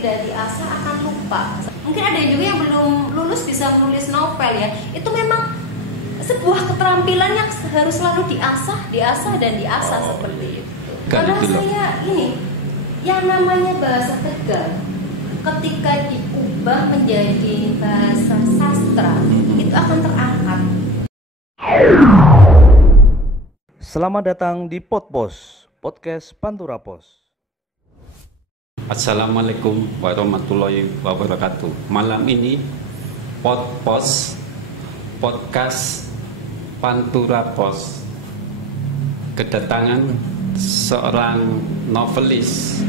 tidak diasah akan lupa. Mungkin ada juga yang belum lulus bisa menulis novel ya. Itu memang sebuah keterampilan yang harus selalu diasah dan diasah seperti itu. Karena saya ini yang namanya bahasa Tegal ketika diubah menjadi bahasa sastra itu akan terangkat. Selamat datang di Podpos, podcast Pantura Pos. Assalamualaikum warahmatullahi wabarakatuh. Malam ini Podpos, podcast Pantura Pos kedatangan seorang novelis.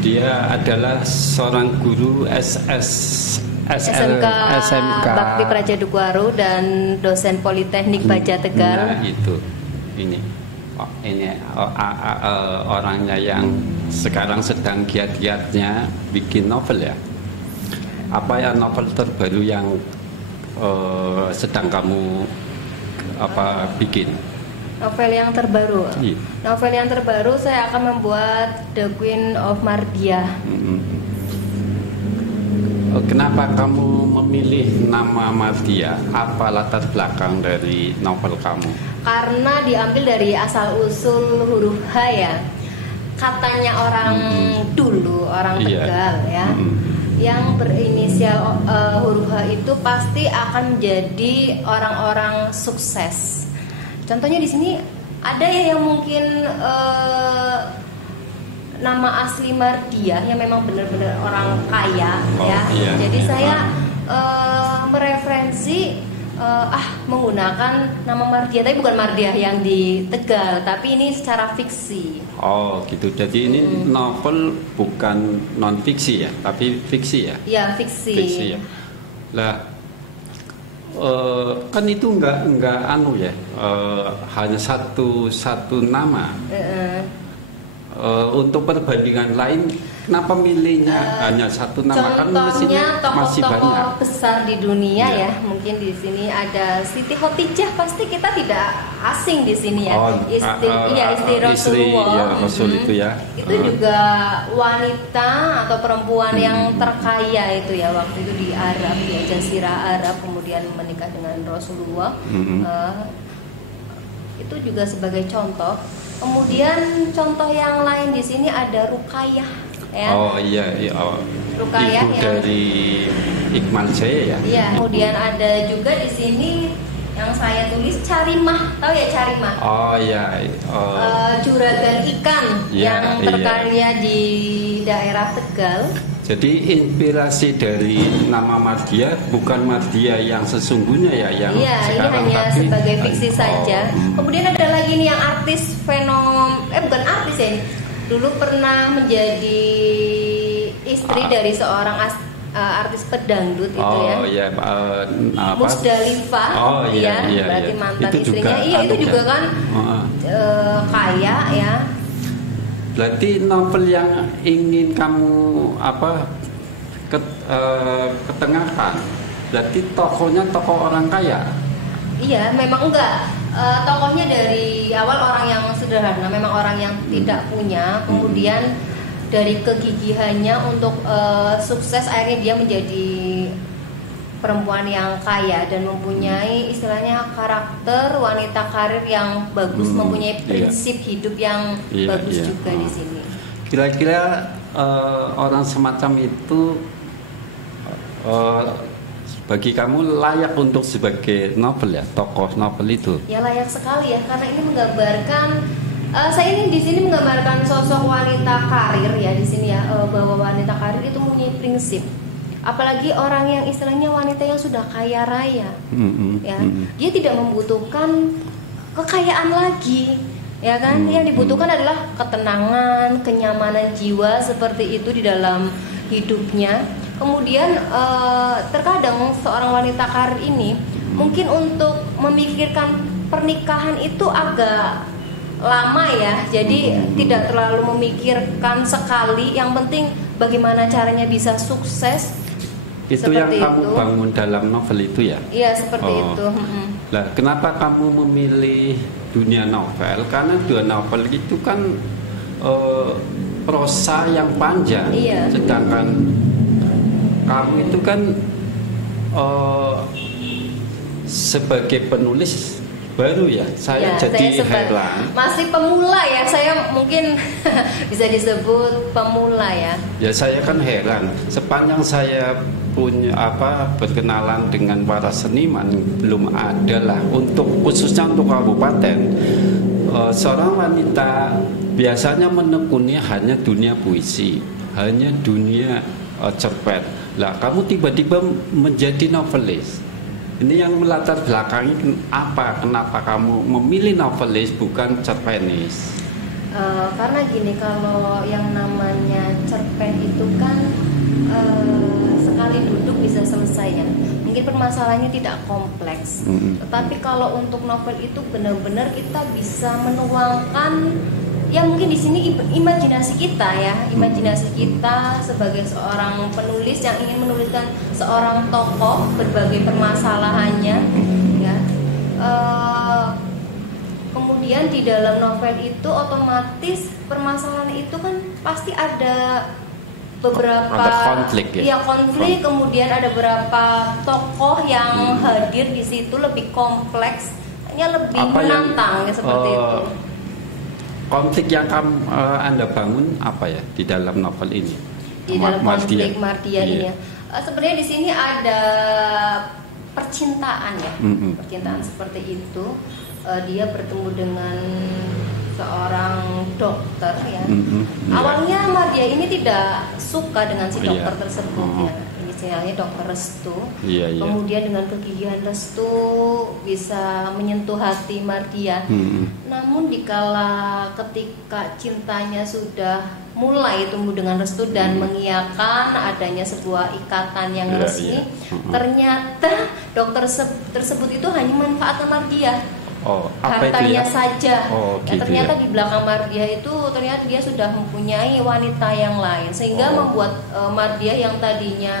Dia adalah seorang guru SMK Bakti Praja Dukwaru dan dosen Politeknik Baja Tegal. Nah, itu ini orangnya yang sekarang sedang giat-giatnya bikin novel ya. Apa ya novel terbaru yang sedang kamu bikin? Novel yang terbaru. Iya. Novel yang terbaru saya akan membuat The Queen of Mardia. Kenapa kamu memilih nama Mardia? Apa latar belakang dari novel kamu? Karena diambil dari asal usul huruf H ya. Katanya orang dulu, orang Tegal ya. Yang berinisial huruf H itu pasti akan menjadi orang-orang sukses. Contohnya di sini ada ya yang mungkin nama asli Mardia yang memang benar-benar orang kaya ya. Iya. Jadi saya mereferensi menggunakan nama Mardia, tapi bukan Mardia yang di Tegal, tapi ini secara fiksi. Oh gitu. Jadi ini novel bukan non fiksi ya, tapi fiksi ya? Iya, fiksi. Fiksi ya. Lah kan itu enggak ya, hanya satu nama. Untuk perbandingan lain, kenapa milihnya hanya satu nama? Kan contohnya masih banyak tokoh-tokoh besar di dunia ya. Mungkin di sini ada Siti Khotijah, pasti kita tidak asing di sini ya. Istri Rasulullah. Ya, Rasul itu ya. Itu juga wanita atau perempuan yang terkaya itu ya, waktu itu di Arab, di Jazirah Arab, kemudian menikah dengan Rasulullah. Itu juga sebagai contoh. Kemudian contoh yang lain di sini ada Ruqayyah ya. Oh iya. Ruqayyah Ibu dari Iqmal Jaya ya. Iya, kemudian ada juga di sini yang saya tulis Carimah, tahu ya Carimah? Oh iya. Juragan ikan yang terkarya di daerah Tegal. Jadi inspirasi dari nama Mardia bukan Mardia yang sesungguhnya ya, yang sekarang, ini hanya tapi sebagai fiksi saja. Kemudian ada lagi nih yang artis bukan artis ya ini. Dulu pernah menjadi istri dari seorang artis pedangdut itu ya. Oh iya, Musdalifah. Oh iya. Berarti mantan itu istrinya. Juga, itu juga kan kaya ya. Berarti novel yang ingin kamu ketengahkan, berarti tokohnya tokoh orang kaya? Iya, memang enggak. Tokohnya dari awal orang yang sederhana, memang orang yang tidak punya. Kemudian dari kegigihannya untuk sukses, akhirnya dia menjadi perempuan yang kaya dan mempunyai istilahnya karakter wanita karir yang bagus, mempunyai prinsip hidup yang bagus juga di sini. Kira-kira orang semacam itu bagi kamu layak untuk sebagai novel ya, tokoh novel itu? Ya layak sekali ya, karena ini menggambarkan saya ini di sini menggambarkan sosok wanita karir ya di sini ya, bahwa wanita karir itu mempunyai prinsip. Apalagi orang yang istilahnya wanita yang sudah kaya raya, dia tidak membutuhkan kekayaan lagi, ya kan? Yang dibutuhkan adalah ketenangan, kenyamanan jiwa seperti itu di dalam hidupnya. Kemudian terkadang seorang wanita karir ini mungkin untuk memikirkan pernikahan itu agak lama ya, jadi tidak terlalu memikirkan sekali. Yang penting bagaimana caranya bisa sukses. Itu yang kamu bangun dalam novel itu ya? Iya, seperti itu. Nah, kenapa kamu memilih dunia novel? Karena dunia novel itu kan prosa yang panjang. Iya. Sedangkan kamu itu kan sebagai penulis baru ya, saya jadi heran. Masih pemula ya, saya mungkin bisa disebut pemula ya. Ya saya kan heran, sepanjang saya punya berkenalan dengan para seniman belum ada lah khususnya untuk kabupaten seorang wanita biasanya menekuni hanya dunia puisi, hanya dunia cerpen. Lah kamu tiba-tiba menjadi novelis. Ini yang melatar belakangi apa? Kenapa kamu memilih novelis bukan cerpenis? Karena gini, kalau yang namanya cerpen itu kan sekali duduk bisa selesai ya. Mungkin permasalahannya tidak kompleks. Tetapi kalau untuk novel itu benar-benar kita bisa menuangkan ya mungkin di sini imajinasi kita ya, imajinasi kita sebagai seorang penulis yang ingin menuliskan seorang tokoh berbagai permasalahannya ya. Kemudian di dalam novel itu otomatis permasalahan itu kan pasti ada beberapa konflik ya. Ya konflik, kemudian ada beberapa tokoh yang hadir di situ lebih kompleks, lebih menantang ya seperti itu. Konflik yang Anda bangun apa ya di dalam novel ini? Di dalam konflik Mardia ini ya. Sebenarnya di sini ada percintaan ya. Percintaan seperti itu. Dia bertemu dengan seorang dokter ya. Awalnya Mardia ini tidak suka dengan si dokter tersebut ya. Inisialnya Dokter Restu. Kemudian dengan kegigihan Restu bisa menyentuh hati Mardia. Namun dikala ketika cintanya sudah mulai tumbuh dengan Restu dan mengiyakan adanya sebuah ikatan yang resmi, ternyata dokter tersebut itu hanya memanfaatkan Mardia. Hartanya saja. Ternyata di belakang Mardia itu ternyata dia sudah mempunyai wanita yang lain, sehingga membuat Mardia yang tadinya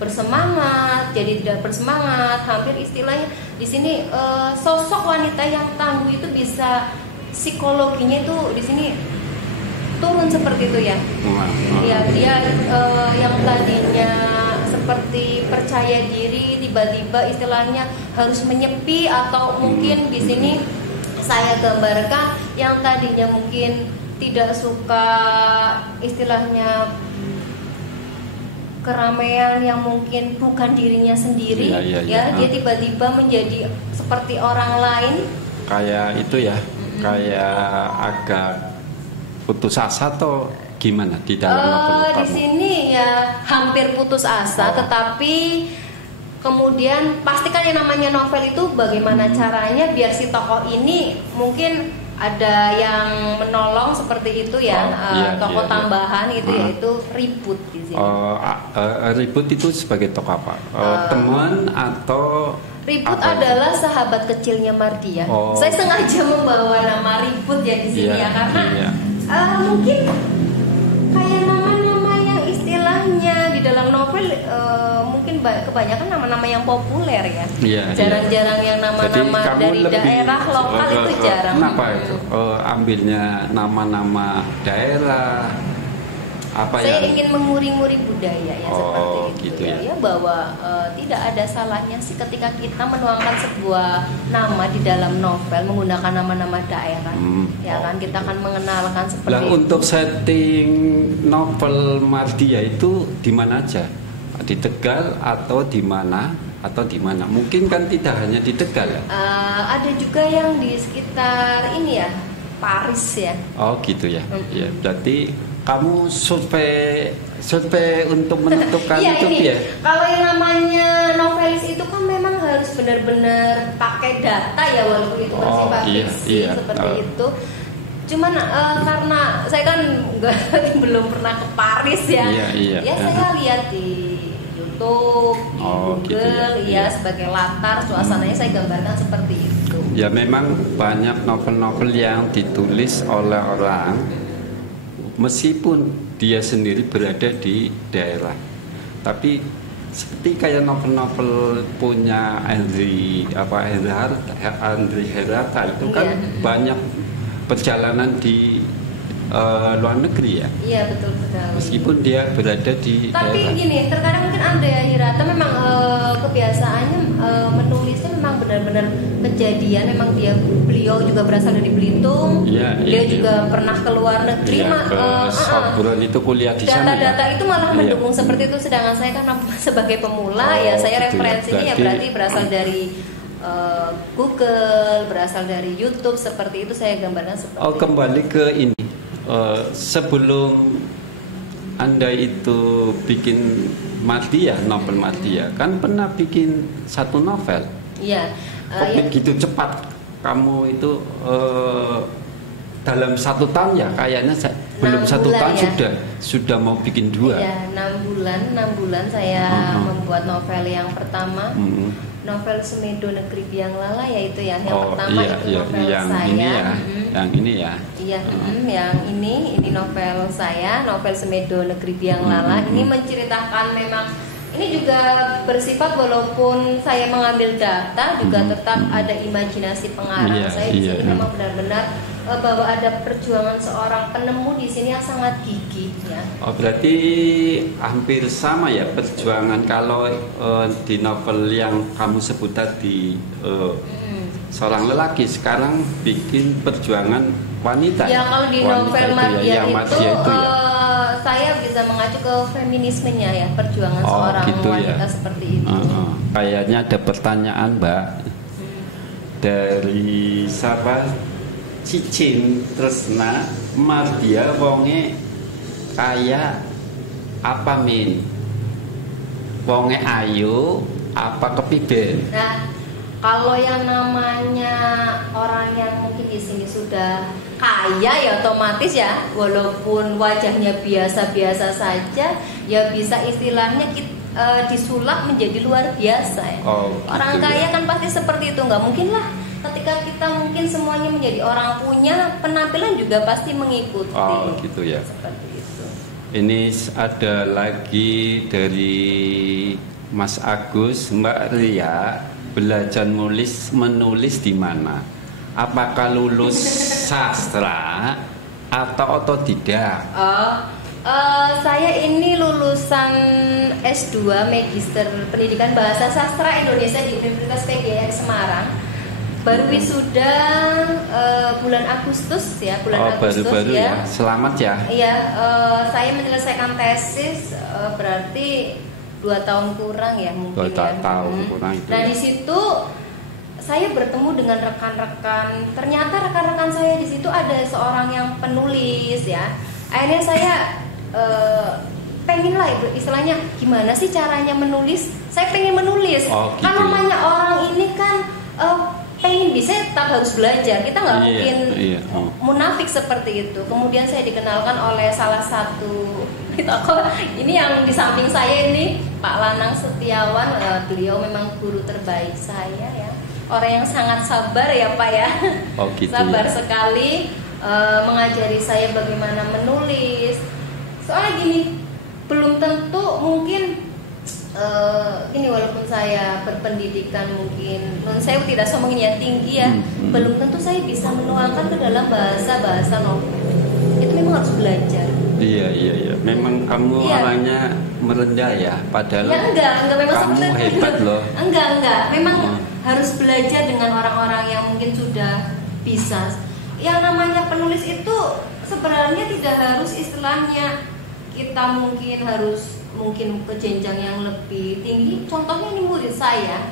bersemangat jadi tidak bersemangat. Hampir istilahnya di sini sosok wanita yang tangguh itu bisa psikologinya itu di sini turun seperti itu ya. Ya dia yang tadinya seperti percaya diri tiba-tiba istilahnya harus menyepi, atau mungkin di sini saya gambarkan yang tadinya mungkin tidak suka istilahnya keramaian yang mungkin bukan dirinya sendiri dia tiba-tiba menjadi seperti orang lain, kayak itu ya, kayak agak putus asa atau gimana di dalam novel kamu? Di sini ya hampir putus asa, tetapi kemudian pastikan yang namanya novel itu bagaimana caranya biar si tokoh ini mungkin ada yang menolong seperti itu ya, tokoh tambahan itu yaitu Ribut di sini. Ribut itu sebagai tokoh apa? Teman atau Ribut adalah sahabat kecilnya Mardia. Saya sengaja membawa nama Ribut ya di sini ya karena mungkin kayak nama-nama yang istilahnya di dalam novel mungkin kebanyakan nama-nama yang populer ya. Jarang-jarang yang nama-nama dari daerah lokal itu jarang. Kenapa itu? Ambilnya nama-nama daerah. Saya ingin menguri-nguri budaya ya seperti itu gitu ya, bahwa tidak ada salahnya sih ketika kita menuangkan sebuah nama di dalam novel menggunakan nama-nama daerah. Ya kan kita akan mengenalkan seperti itu. Untuk setting novel Mardia itu di mana aja? Di Tegal atau di mana? Atau di mana? Mungkin kan tidak hanya di Tegal ya? Ada juga yang di sekitar ini ya, Paris ya. Gitu ya. Ya, berarti kamu survei untuk menentukan itu ini, ya? Kalau yang namanya novelis itu kan memang harus benar-benar pakai data ya, walaupun itu bersifat fiksi seperti itu. Cuman karena saya kan belum pernah ke Paris ya, saya lihat di YouTube, di Google, sebagai latar suasananya saya gambarkan seperti itu. Ya memang banyak novel-novel yang ditulis oleh orang meskipun dia sendiri berada di daerah, tapi seperti kayak novel-novel punya Andri Herata itu kan banyak perjalanan di luar negeri ya. Iya betul sekali. Meskipun dia berada di Tapi daerah. gini, terkadang mungkin Anda ya Hirata memang kebiasaannya menulisnya memang benar-benar kejadian. Memang beliau juga berasal dari Belitung. Iya, Dia iya, juga pernah ke luar negeri. Iya, ke Sorbonne itu kuliah di sana ya. Data-data itu malah Iya. mendukung seperti itu. Sedangkan saya kan sebagai pemula ya saya gitu ya. referensinya ya berarti berasal dari Google, berasal dari YouTube, seperti itu saya gambarkan seperti itu. Kembali ke ini. Sebelum Anda itu bikin Mardia, novel Mardia, kan pernah bikin satu novel. Iya. Kok Ya. begitu cepat kamu itu dalam 1 tahun ya? Kayaknya belum 1 bulan tahun ya. sudah mau bikin 2. Iya, 6 bulan saya membuat novel yang pertama. Novel Semedo Negeri Biang Lala, yaitu yang pertama iya, itu iya, novel yang saya. ini ya, yang ini ya. Iya, yang ini novel saya, novel Semedo Negeri Biang Lala. Ini menceritakan memang ini juga bersifat walaupun saya mengambil data juga tetap ada imajinasi pengarang. Iya, Saya di iya, sini memang benar-benar bahwa ada perjuangan seorang penemu di sini yang sangat gigih ya. Berarti hampir sama ya perjuangan kalau di novel yang kamu sebut tadi seorang lelaki, sekarang bikin perjuangan wanita. Ya kalau di Wanita novel itu Mardia ya, itu, Mardia itu ya. saya bisa mengacu ke feminismenya ya, perjuangan seorang gitu wanita ya. seperti itu. Kayaknya ada pertanyaan Mbak dari siapa? Cicin Tresna, Mardia wonge kaya apa min? Wonge ayu apa kepiben? Nah, kalau yang namanya orang yang mungkin di sini sudah kaya ya otomatis ya, walaupun wajahnya biasa-biasa saja, ya bisa istilahnya disulap menjadi luar biasa ya. Orang gitu kaya ya. kan pasti seperti itu, nggak mungkin lah. Ketika kita mungkin semuanya menjadi orang punya, penampilan juga pasti mengikuti. Gitu ya. Seperti itu. Ini ada lagi dari Mas Agus, Mbak Ria, belajar menulis di mana? Apakah lulus sastra atau otodidak? Saya ini lulusan S2 Magister Pendidikan Bahasa Sastra Indonesia di Universitas PGRI Semarang. Baru wisuda bulan Agustus ya, Agustus baru-baru ya. Selamat ya. Iya, saya menyelesaikan tesis berarti 2 tahun kurang ya mungkin. 2 tahun kurang itu. Nah ya. di situ saya bertemu dengan rekan-rekan. Ternyata rekan-rekan saya di situ ada seorang yang penulis ya. Akhirnya saya pengen lah istilahnya gimana sih caranya menulis. Saya pengen menulis. Gitu Kan namanya orang ini kan pengen bisa tetap harus belajar. Kita nggak mungkin munafik seperti itu. Kemudian saya dikenalkan oleh salah satu ini yang di samping saya ini Pak Lanang Setiawan. Beliau memang guru terbaik saya ya. Orang yang sangat sabar ya Pak ya. Gitu sabar ya. sekali mengajari saya bagaimana menulis. Soalnya gini, belum tentu mungkin ini walaupun saya berpendidikan mungkin saya tidak sombong ya tinggi ya, belum tentu saya bisa menuangkan ke dalam bahasa novel. Itu memang harus belajar. Iya. Memang kamu orangnya merendah ya, padahal ya enggak memang kamu hebat loh. Enggak, memang harus belajar dengan orang-orang yang mungkin sudah bisa. Yang namanya penulis itu sebenarnya tidak harus istilahnya kita mungkin ke jenjang yang lebih tinggi. Contohnya ini murid saya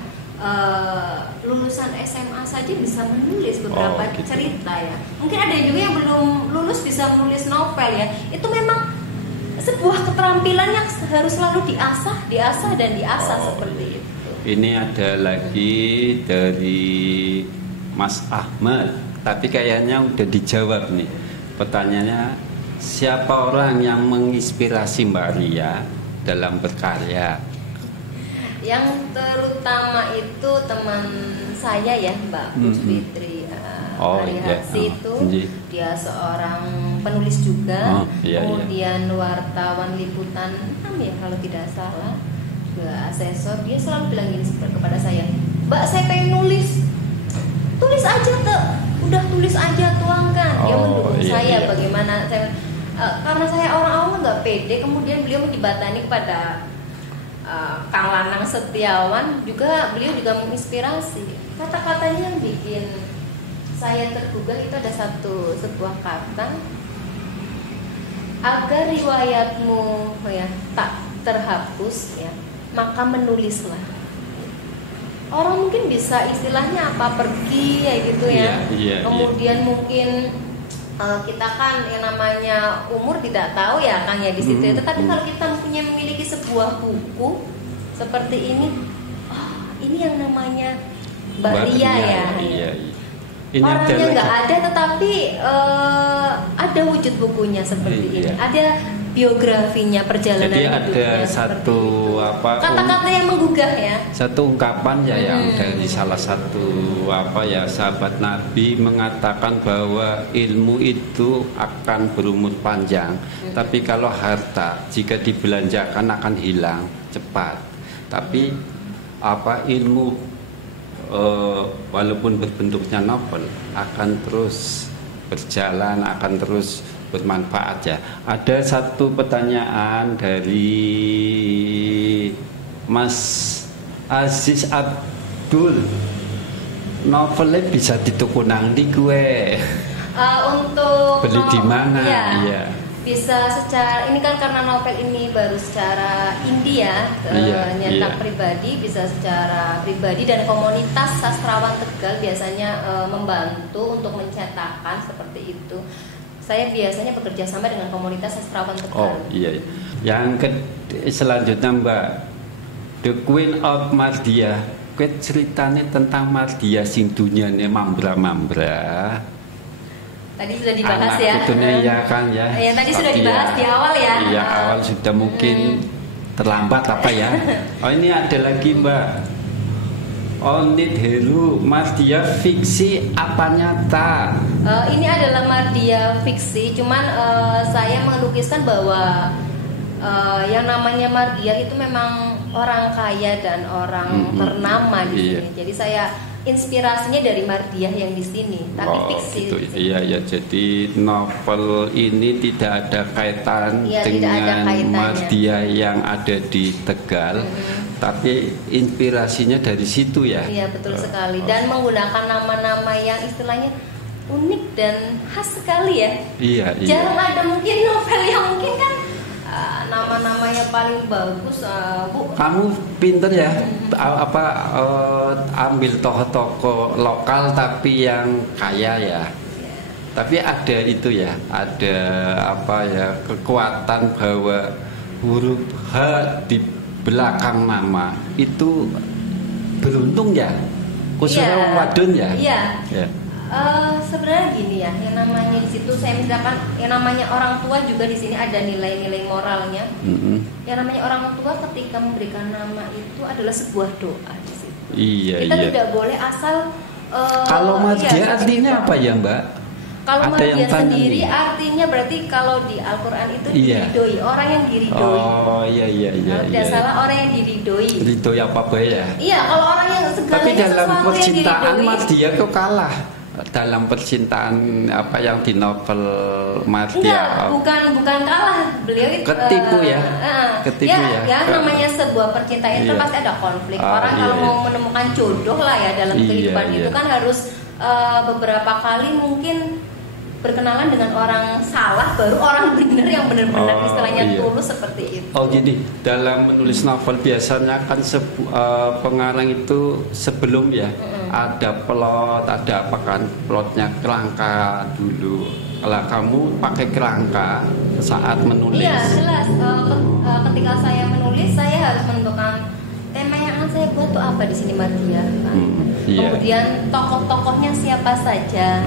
lulusan SMA saja bisa menulis beberapa gitu. cerita ya. Mungkin ada juga yang belum lulus bisa menulis novel ya. Itu memang sebuah keterampilan yang harus selalu diasah seperti itu. Ini ada lagi dari Mas Ahmad, tapi kayaknya udah dijawab nih. Pertanyaannya, siapa orang yang menginspirasi Mbak Ria dalam berkarya? Yang terutama itu teman saya ya, Mbak Fitri Arihasi itu dia seorang penulis juga, kemudian wartawan liputan 6 ya kalau tidak salah, juga asesor. Dia selalu bilang gini kepada saya, Mbak saya pengen nulis aja udah tulis aja, tuangkan. Dia mendukung iya, saya iya. bagaimana saya, karena saya orang awam nggak pede, kemudian beliau menjembatani kepada Kang Lanang Setiawan, juga beliau juga menginspirasi. Kata-katanya yang bikin saya tergugah itu ada sebuah kata, agar riwayatmu ya tak terhapus ya, maka menulislah. Orang mungkin bisa istilahnya apa, pergi ya gitu ya. Kemudian mungkin kita kan yang namanya umur tidak tahu ya Kang ya di situ. Tetapi kalau kita memiliki sebuah buku seperti ini, ini yang namanya Mbak Ria ya. Iya. Ini orangnya nggak ada, tetapi ada wujud bukunya seperti ini. Ada biografinya, perjalanan jadi hidupnya. ada satu kata-kata yang menggugah ya. Satu ungkapan ya yang dari salah satu sahabat Nabi mengatakan bahwa ilmu itu akan berumur panjang, tapi kalau harta jika dibelanjakan akan hilang cepat. Tapi ilmu walaupun berbentuknya novel akan terus berjalan, akan terus bermanfaat ya. Ada satu pertanyaan dari Mas Aziz Abdul, novelnya bisa dituku nang ndi gue? Untuk beli di mana? Iya. Bisa secara, ini kan karena novel ini baru secara India nyetak pribadi, bisa secara pribadi, dan komunitas sastrawan Tegal biasanya membantu untuk mencetakkan seperti itu. Saya biasanya bekerja sama dengan komunitas sastrawan Tegal. Yang selanjutnya Mbak, The Queen of Mardia. Kue ceritanya tentang Mardia sing dunyane mambra-mambra. Tadi sudah dibahas ya. Ya kan ya. Yang tadi sudah dibahas di awal ya. Iya, awal sudah mungkin terlambat ya. Ini ada lagi Mbak. Onit Heru, Mardia fiksi apa nyata? Ini adalah Mardia fiksi, cuman saya melukiskan bahwa yang namanya Mardia itu memang orang kaya dan orang ternama di sini. Jadi saya inspirasinya dari Mardiah yang di sini, tapi fiksi. Gitu. Iya, jadi novel ini tidak ada kaitan dengan Mardiah yang ada di Tegal, tapi inspirasinya dari situ ya. Iya, betul sekali. Dan menggunakan nama-nama yang istilahnya unik dan khas sekali ya. Iya. Jarang ada mungkin novel yang mungkin kan nama-namanya paling bagus, Bu. Kamu pinter ya, ambil tokoh-tokoh lokal tapi yang kaya ya. Tapi ada itu ya, ada kekuatan bahwa huruf H di belakang nama itu beruntung ya, khususnya wadon ya. Iya. Sebenarnya gini ya, yang namanya di situ saya misalkan yang namanya orang tua juga di sini ada nilai-nilai moralnya. Yang namanya orang tua ketika memberikan nama itu adalah sebuah doa di situ. Kita tidak boleh asal. Kalau Mardia artinya apa ya Mbak? Kalau Mardia sendiri artinya berarti kalau di Al-Quran itu diridoi, orang yang diridoi. Tidak salah, orang yang diridoi. Ridoi apa ya? Iya, kalau orang yang segalanya. Tapi dalam percintaan Mardia kok kalah. Dalam percintaan yang di novel Mardia. Enggak, bukan kalah. Beliau itu ketipu ya. Ya, namanya sebuah percintaan itu pasti ada konflik. Orang kalau mau menemukan jodoh lah ya dalam kehidupan itu kan harus beberapa kali mungkin berkenalan dengan orang salah, baru orang benar yang benar-benar istilahnya tulus seperti itu. Jadi dalam menulis novel biasanya kan pengarang itu sebelum ada plot, ada apa kan, plotnya kerangka dulu. Kalau kamu pakai kerangka saat menulis? Iya, jelas. Ketika saya menulis, saya harus menentukan tema yang akan saya buat tuh apa di sini Mardia. Kemudian tokoh-tokohnya siapa saja,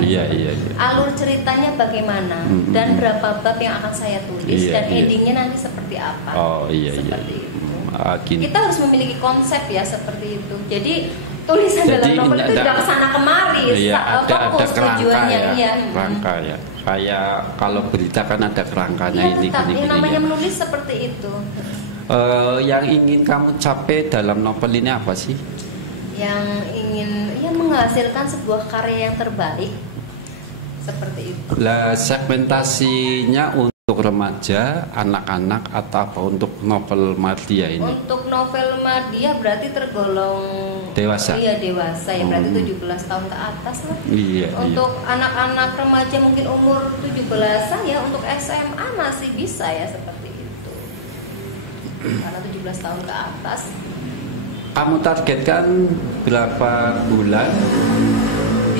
alur ceritanya bagaimana, dan berapa bab yang akan saya tulis, dan endingnya nanti seperti apa. Seperti itu. Kita harus memiliki konsep ya seperti itu. Jadi tulisan dalam novel itu tidak kesana kemari. Ada kerangka ya. Kerangka ya. Kayak kalau berita kan ada kerangkanya ini. Yang namanya menulis seperti itu. Yang ingin kamu capai dalam novel ini apa sih? Yang ingin menghasilkan sebuah karya yang terbaik seperti itu. Lah segmentasinya untuk remaja, anak-anak atau apa untuk novel Mardia ini? Untuk novel Mardia berarti tergolong Dewasa. Iya, dewasa ya, berarti 17 tahun ke atas lah. Iya. Untuk anak-anak remaja mungkin umur 17-an ya, untuk SMA masih bisa ya seperti itu. Karena 17 tahun ke atas. Kamu targetkan berapa bulan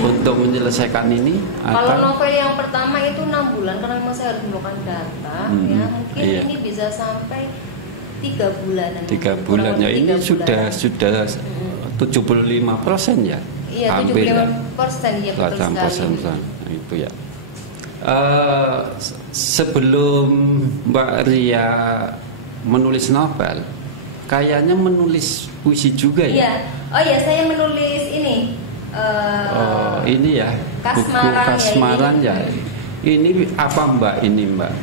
untuk menyelesaikan ini? Kalau novel yang pertama itu 6 bulan karena memang saya harus melakukan data ya, mungkin iya. ini bisa sampai 3 bulanan. 3 bulan ya, ini sudah 75% ya? Iya, hampir 75% ya, betul sekali. Nah, itu ya. Sebelum Mbak Ria menulis novel, kayaknya menulis puisi juga ya? Iya. Oh ya, saya menulis ini. Ini ya, Kasmaran, buku Kasmaran ya. Ini apa Mbak? Ini Mbak?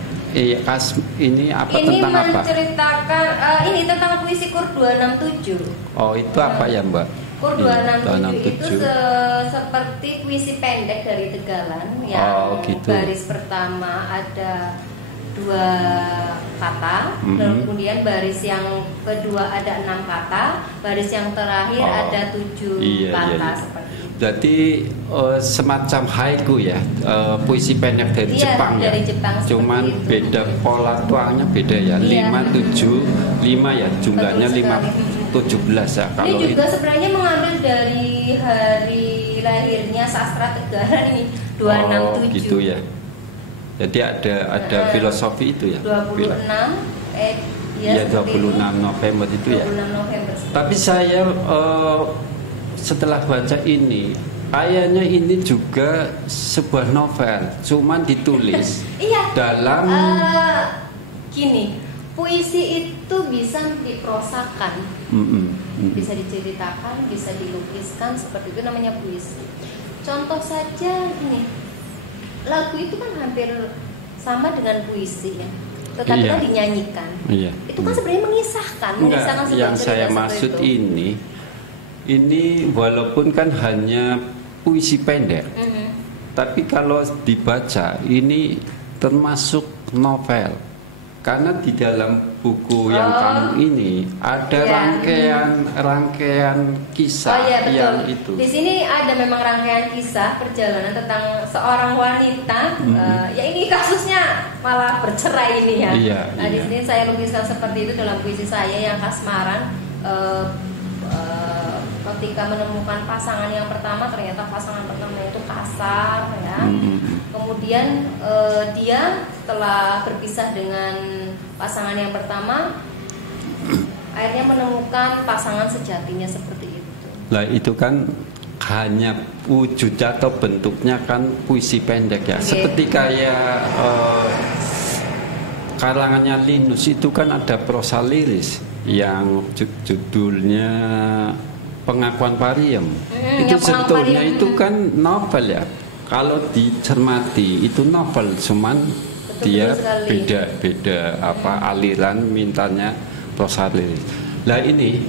Ini apa, ini tentang apa? Menceritakan ini tentang puisi Kur 267. Oh, itu apa ya Mbak? Kur 267 itu seperti puisi pendek dari Tegalan yang gitu. baris pertama ada 2 kata, kemudian baris yang kedua ada 6 kata, baris yang terakhir ada 7 kata seperti itu. Jadi semacam haiku ya, puisi pendek dari Jepang dari ya. Jepang, cuman itu. Beda pola tuangnya beda ya. 5, 7, 5 ya, jumlahnya 17 ya. Ini juga sebenarnya mengambil dari hari lahirnya sastra Tegalan ini 267. Gitu ya. Jadi ada filosofi itu ya. 26 ya 26 November itu 26 ya. November. Tapi saya setelah baca ini, kayaknya ini juga sebuah novel, cuman ditulis iya, dalam gini, puisi itu bisa diprosakan, bisa diceritakan, bisa dilukiskan, seperti itu namanya puisi. Contoh saja ini, lagu itu kan hampir sama dengan puisi ya, tetapi kan dinyanyikan. Iya. Itu kan sebenarnya mengisahkan sebuah yang saya maksud itu. Ini walaupun kan hanya puisi pendek, tapi kalau dibaca ini termasuk novel, karena di dalam buku yang kamu ini ada rangkaian kisah yang itu. Di sini ada memang rangkaian kisah perjalanan tentang seorang wanita. Ya ini kasusnya malah bercerai ini ya. Di sini saya lukiskan seperti itu dalam puisi saya yang Kasmaran. Ketika menemukan pasangan yang pertama, ternyata pasangan pertama itu kasar ya. Kemudian dia setelah berpisah dengan pasangan yang pertama, akhirnya menemukan pasangan sejatinya seperti itu. Nah itu kan hanya wujud atau bentuknya kan puisi pendek ya. Seperti kayak karangannya Linus itu kan ada prosa liris yang judulnya Pengakuan Pariem. Itu sebetulnya itu kan novel ya. Kalau dicermati itu novel, cuman dia beda apa aliran mintanya prosa liris. Lah ini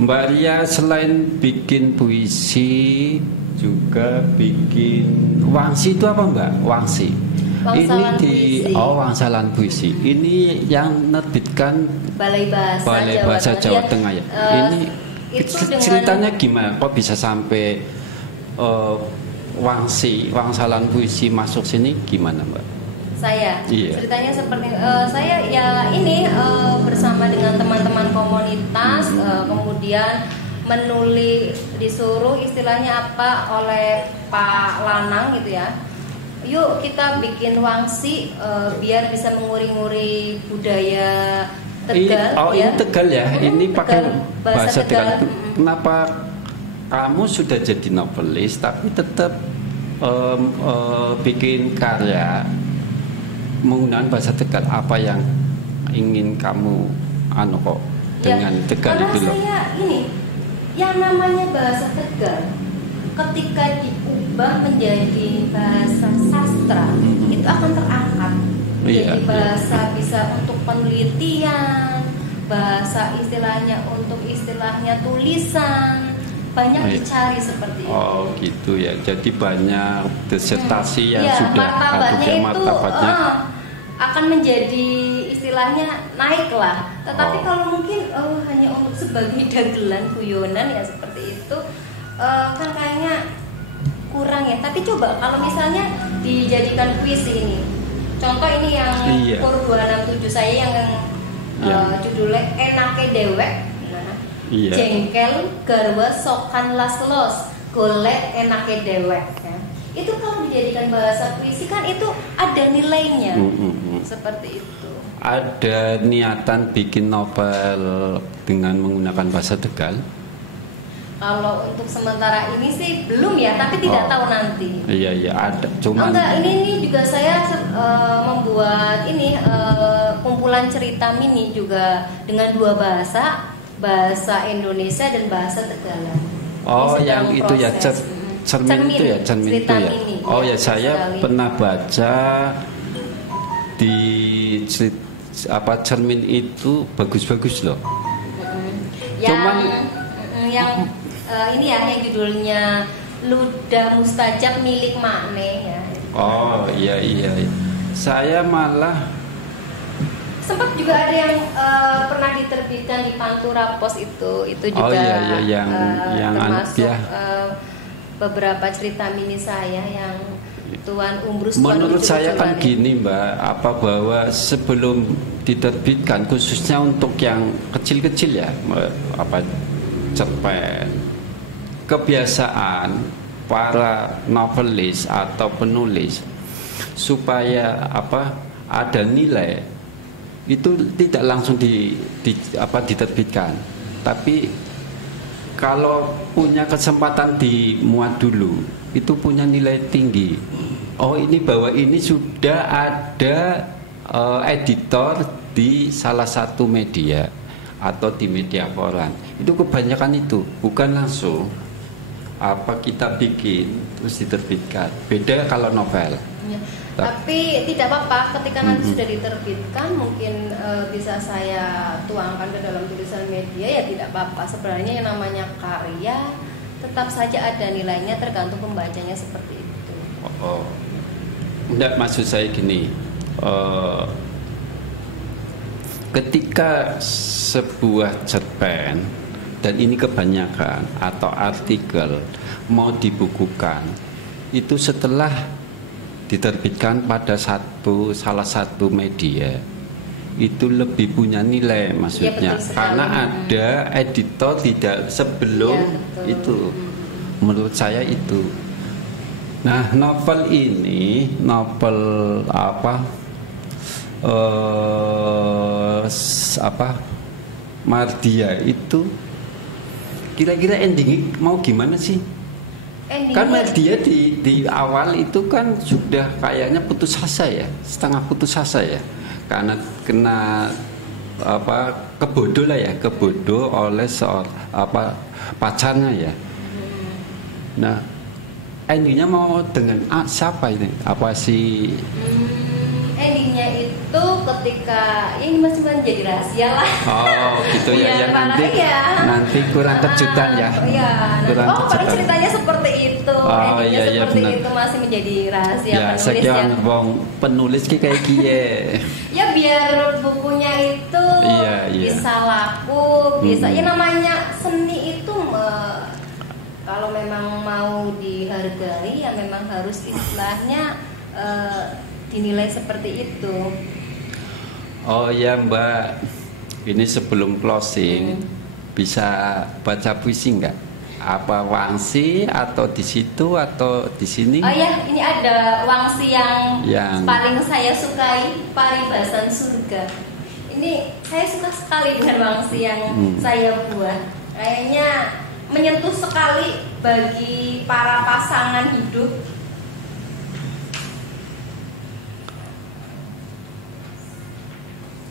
Mbak Ria selain bikin puisi juga bikin wangsi itu apa Mbak? Wangsi. Wangsalan ini wangsalan puisi. Ini yang nerbitkan Balai Bahasa Jawa Tengah ya. Ini ceritanya gimana? Kok bisa sampai wangsalan puisi masuk sini gimana Mbak? Ceritanya seperti saya ya ini bersama dengan teman-teman komunitas, kemudian disuruh istilahnya apa oleh Pak Lanang gitu ya. Yuk kita bikin wangsi biar bisa menguri-nguri budaya Tegal. Ini Tegal ya. Ini pakai bahasa Tegal. Tegal. Kenapa kamu sudah jadi novelis tapi tetap bikin karya menggunakan bahasa Tegal? Apa yang ingin kamu dengan Tegal itu loh? Saya ini yang namanya bahasa Tegal ketika diubah menjadi bahasa sastra itu akan terangkat. Jadi bahasa bisa untuk penelitian, bahasa istilahnya untuk tulisan, banyak dicari seperti itu. Oh gitu ya. Jadi banyak disertasi yang ya, sudah martabatnya akan menjadi istilahnya naik lah. Tetapi kalau mungkin hanya untuk sebagai dagelan guyonan ya seperti itu kan kayaknya kurang ya. Tapi coba kalau misalnya dijadikan puisi ini. Contoh ini yang Pur 267 saya yang judulnya Enake Dewek. Nah, jengkel garwa sokan las-los golek enake dewek ya. Itu kalau dijadikan bahasa puisi kan itu ada nilainya. Seperti itu. Ada niatan bikin novel dengan menggunakan bahasa Tegal? Kalau untuk sementara ini sih belum ya, tapi tidak tahu nanti. Iya ada. Cuman ini juga saya membuat ini kumpulan cerita mini juga dengan 2 bahasa Indonesia dan bahasa Tegalan. Oh, yang itu ya cermin itu ya, cermin itu ya. Mini, oh ya, saya pernah baca di cermin itu bagus-bagus loh. Yang ini ya yang judulnya Ludah Mustajab milik Makne ya. Oh iya. Saya malah sempat juga ada yang pernah diterbitkan di Pantura Pos itu juga. Oh iya yang termasuk ya. Beberapa cerita mini saya yang Tuan Umbrus. Menurut saya kan gini Mbak, bahwa sebelum diterbitkan khususnya untuk yang kecil-kecil ya, cerpen, kebiasaan para novelis atau penulis supaya ada nilai itu tidak langsung diterbitkan, tapi kalau punya kesempatan dimuat dulu itu punya nilai tinggi. Oh ini bahwa ini sudah ada editor di salah satu media atau di media koran, itu kebanyakan itu bukan langsung kita bikin terus diterbitkan. Beda kalau novel. Ya. Tapi tidak apa-apa ketika nanti sudah diterbitkan mungkin bisa saya tuangkan ke dalam tulisan media ya tidak apa-apa. Sebenarnya yang namanya karya tetap saja ada nilainya tergantung pembacanya seperti itu. Enggak, maksud saya gini, ketika sebuah cerpen dan ini kebanyakan atau artikel mau dibukukan itu setelah diterbitkan pada salah satu media itu lebih punya nilai maksudnya ya, karena ada editor tidak sebelum ya, itu menurut saya itu. Nah novel ini Mardia itu kira-kira endingnya mau gimana sih? Kan Mardia di awal itu kan sudah kayaknya putus asa ya, setengah putus asa ya, karena kena kebodoh oleh pacarnya ya. Nah endingnya mau dengan siapa ini? Apa sih? Endingnya itu ketika ini masih menjadi rahasia lah. Oh gitu ya, nanti kurang kejutan ya. Kurang ceritanya seperti itu. Endingnya seperti itu masih menjadi rahasia ya, penulis ya. Penulis kayak gie. Ya biar bukunya itu bisa laku, bisa. Ya namanya seni itu kalau memang mau dihargai ya memang harus istilahnya dinilai seperti itu. Oh ya Mbak, ini sebelum closing bisa baca puisi nggak? Apa Wangsi atau di situ atau di sini? Oh ya, ini ada Wangsi yang paling saya sukai, Paribasan Surga. Ini saya suka sekali dengan Wangsi yang saya buat. Kayaknya menyentuh sekali bagi para pasangan hidup.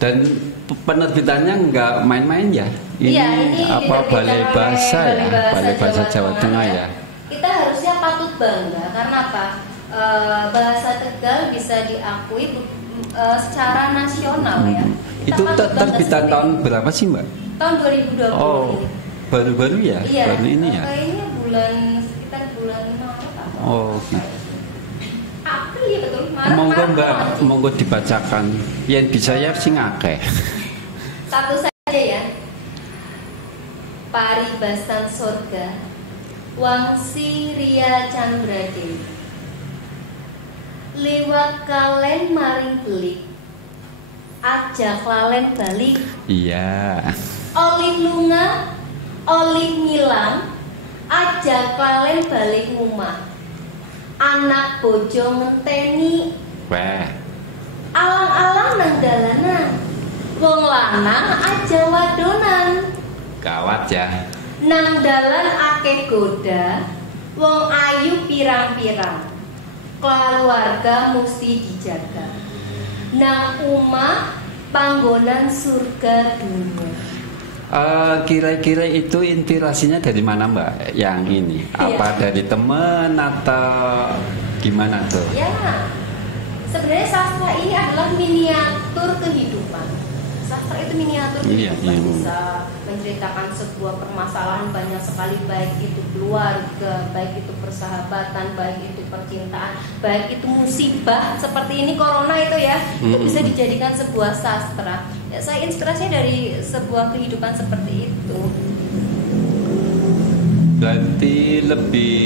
Dan penerbitannya nggak main-main ya? Ini Balai Bahasa ya, Balai Bahasa Jawa Tengah ya. Kita harusnya patut bangga karena apa? Bahasa Tegal bisa diakui secara nasional ya. Itu terbitan tahun berapa sih Mbak? Tahun 2020 ini. baru-baru ya? Iya, Baru ini ya? kayaknya sekitar bulan Maret atau Oh gitu. April ya betul. Maret, Monggo Maret, Mbak, Maret. monggo dibacakan. Yang bisa ya sing akeh. Satu saja ya. Paribasan sorga Wangsi Ria Chandra Dewi Liwat kalen maring belik Ajak lalen balik Iya. Oli lunga Oli ngilang Ajak lalen balik ngumah Anak bojo ngenteni Wah. Alang-alang nang dalanan Wong lanang aja wadonan Gawat ya. Nang dalan akeh goda Wong ayu pirang-pirang Keluarga mesti dijaga Nang umah panggonan surga dunia. Kira-kira itu inspirasinya dari mana Mbak? Yang ini apa dari teman atau gimana tuh? Ya, sebenarnya sastra ini adalah miniatur kehidupan. Sastra itu miniatur Iya, kehidupan, iya. bisa menceritakan sebuah permasalahan banyak sekali, baik itu keluarga, baik itu persahabatan, baik itu percintaan, baik itu musibah seperti ini corona itu ya, itu bisa dijadikan sebuah sastra. Ya, saya inspirasinya dari sebuah kehidupan seperti itu. Berarti lebih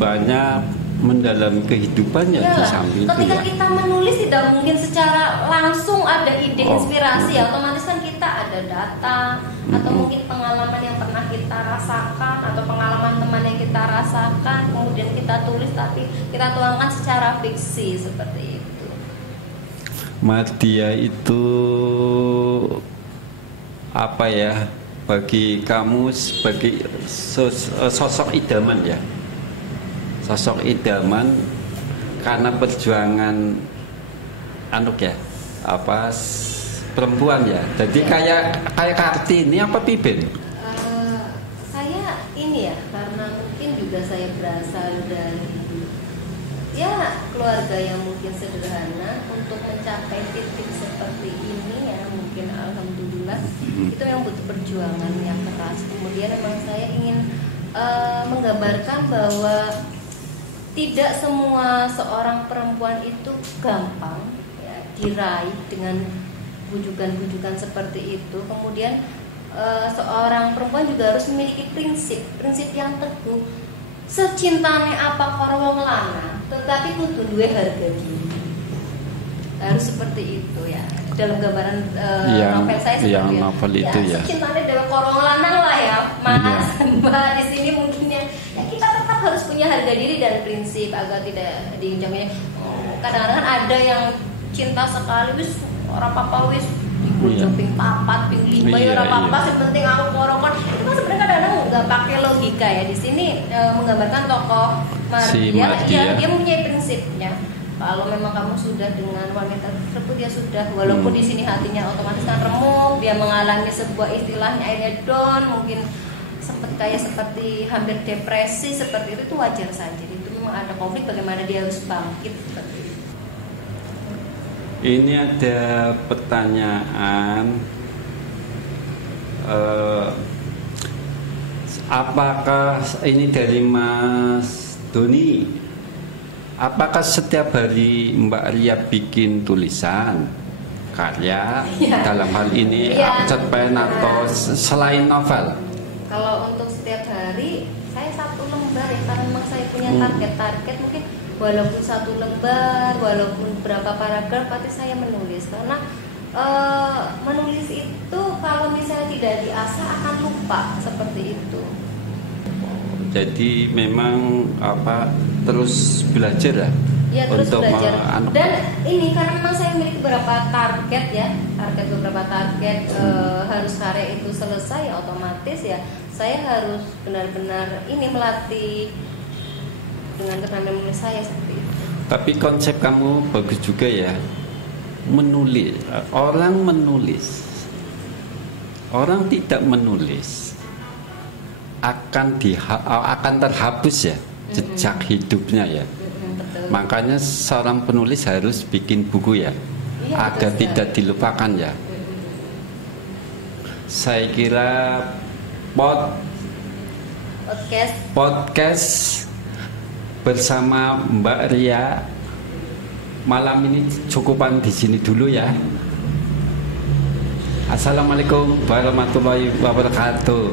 banyak mendalami kehidupannya di samping itu ketika ya. kita menulis tidak mungkin secara langsung ada ide Oh, inspirasi ya, otomatis kan kita ada data atau mungkin pengalaman yang pernah kita rasakan atau pengalaman teman yang kita rasakan kemudian kita tulis tapi kita tuangkan secara fiksi seperti itu. Madya itu apa ya bagi kamu sebagai sosok idaman ya? Sosok idaman karena perjuangan perempuan ya. Jadi kayak Kartini apa Piben? Saya ini ya karena mungkin juga saya berasal dari keluarga yang mungkin sederhana untuk mencapai titik seperti ini ya, mungkin alhamdulillah itu yang butuh perjuangan yang keras. Kemudian memang saya ingin menggambarkan bahwa tidak semua seorang perempuan itu gampang ya, diraih dengan bujukan-bujukan seperti itu. Kemudian seorang perempuan juga harus memiliki prinsip yang teguh. Secintane apa karo wong lanang, tetapi kudu duwe harga diri. Harus seperti itu ya. Dalam gambaran novel saya seperti yang novel itu ya. Secintane dewe karo wong lanang lah ya. Mas Mbak di sini mungkin ya kita tetap harus punya harga diri dan prinsip agar tidak diinjak-injak. Kadang-kadang ada yang cinta sekali wis ora apa-apa wis dibojo ping 4, ping 5 ya ora apa-apa, yang penting aku korokon. Itu kan sebenarnya kadang-kadang nggak pakai logika ya. Di sini menggambarkan tokoh Maria, dia mempunyai prinsipnya. Kalau memang kamu sudah dengan wanita tersebut ya sudah, walaupun di sini hatinya otomatis kan remuk, dia mengalami sebuah istilahnya akhirnya down, mungkin sempat kayak seperti hampir depresi seperti itu wajar saja. Itu memang ada konflik bagaimana dia harus bangkit seperti itu. Ini ada pertanyaan, apakah ini dari Mas Doni? Apakah setiap hari Mbak Ria bikin tulisan, karya dalam hal ini cerpen atau selain novel? Kalau untuk setiap hari saya 1 lembar ya, karena memang saya punya target mungkin walaupun 1 lembar, walaupun berapa paragraf, pasti saya menulis karena menulis itu kalau misalnya tidak diasah akan lupa seperti itu. Jadi memang terus belajar ya terus untuk belajar. Dan ini karena memang saya memiliki beberapa target ya, harus karya itu selesai, otomatis ya saya harus benar-benar ini melatih dengan keterampilan menulis saya seperti itu. Tapi konsep kamu bagus juga ya, menulis. Orang menulis, orang tidak menulis akan terhapus ya jejak hidupnya ya. Betul. Makanya seorang penulis harus bikin buku ya, agar tidak dilupakan ya. Saya kira podcast bersama Mbak Ria. Malam ini cukupan di sini dulu ya. Assalamualaikum warahmatullahi wabarakatuh.